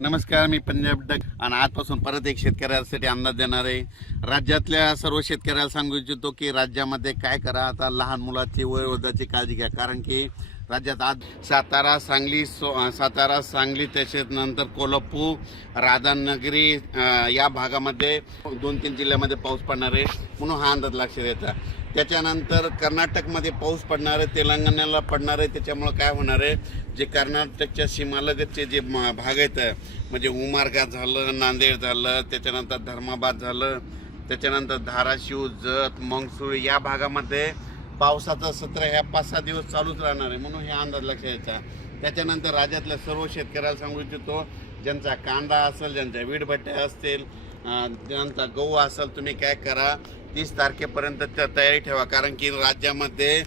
नमस्कार मी पंजाब डक. आणि आजपासून परत एक शेतकऱ्यासाठी अंदाज देणार आहे. राज्यातल्या सर्व शेतकऱ्याला सांगू इच्छितो की राज्यामध्ये काय करा आता लहान मुलाची वयोवृद्धाची काळजी घ्या. कारण की राज्यात आज सातारा सांगली सो सातारा सांगली त्याच्यात नंतर कोल्हापूर राधानगरी या भागामध्ये दोन तीन जिल्ह्यामध्ये पाऊस पडणार आहे म्हणून हा अंदाज लक्षात देता त्याच्यानंतर कर्नाटकमध्ये पाऊस पडणार आहे तेलंगणाला पडणार आहे त्याच्यामुळं काय होणार आहे? जे कर्नाटकच्या सीमालगतचे जे म- भाग आहेत म्हणजे उमारगा झालं नांदेड झालं त्याच्यानंतर धर्माबाद झालं त्याच्यानंतर धाराशिव जत मंगसूळ या भागामध्ये पावसाचं सत्र ह्या पाच सहा दिवस चालूच राहणार आहे म्हणून हे अंदाज लक्षात यायचा त्याच्यानंतर राज्यातल्या सर्व शेतकऱ्याला सांगू इच्छितो ज्यांचा कांदा असेल ज्यांच्या वीटभट्ट्या असतील ज्यांचा गहू असेल तुम्ही काय करा तीस तारखेपर्यंत त्या तयारी ठेवा. कारण की राज्यामध्ये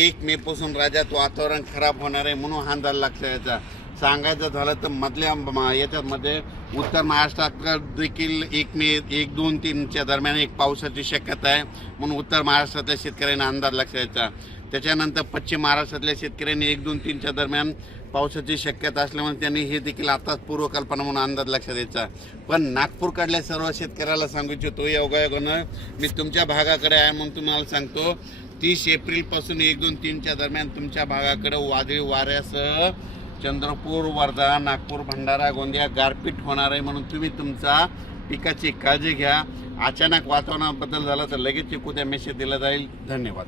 एक मेपासून राज्यात वातावरण खराब होणार आहे म्हणून हा अंदाज लक्षात यायचा सांगायचं झालं तर मधल्या याच्यामध्ये उत्तर महाराष्ट्रात देखील एक मे एक दोन तीनच्या दरम्यान एक पावसाची शक्यता आहे. म्हणून उत्तर महाराष्ट्रातल्या शेतकऱ्यांना अंदाज लक्षायचा त्याच्यानंतर पश्चिम महाराष्ट्रातल्या शेतकऱ्यांनी एक दोन तीनच्या दरम्यान पावसाची शक्यता असल्यामुळे त्यांनी हे देखील आताच पूर्वकल्पना म्हणून अंदाज लक्षात द्यायचा पण नागपूरकडल्या सर्व शेतकऱ्याला सांगू इच्छितो योगायोगानं मी तुमच्या भागाकडे आहे म्हणून तुम्हाला सांगतो तीस एप्रिलपासून एक दोन तीनच्या दरम्यान तुमच्या भागाकडे वादळी वाऱ्यासह चंद्रपूर वर्धा नागपूर भंडारा गोंदिया गारपीट होणार आहे म्हणून तुम्ही तुमचा पिकाची काळजी घ्या. अचानक वातावरणाबद्दल झाला तर लगेच चिकू त्या मेसेज दिला जाईल. धन्यवाद.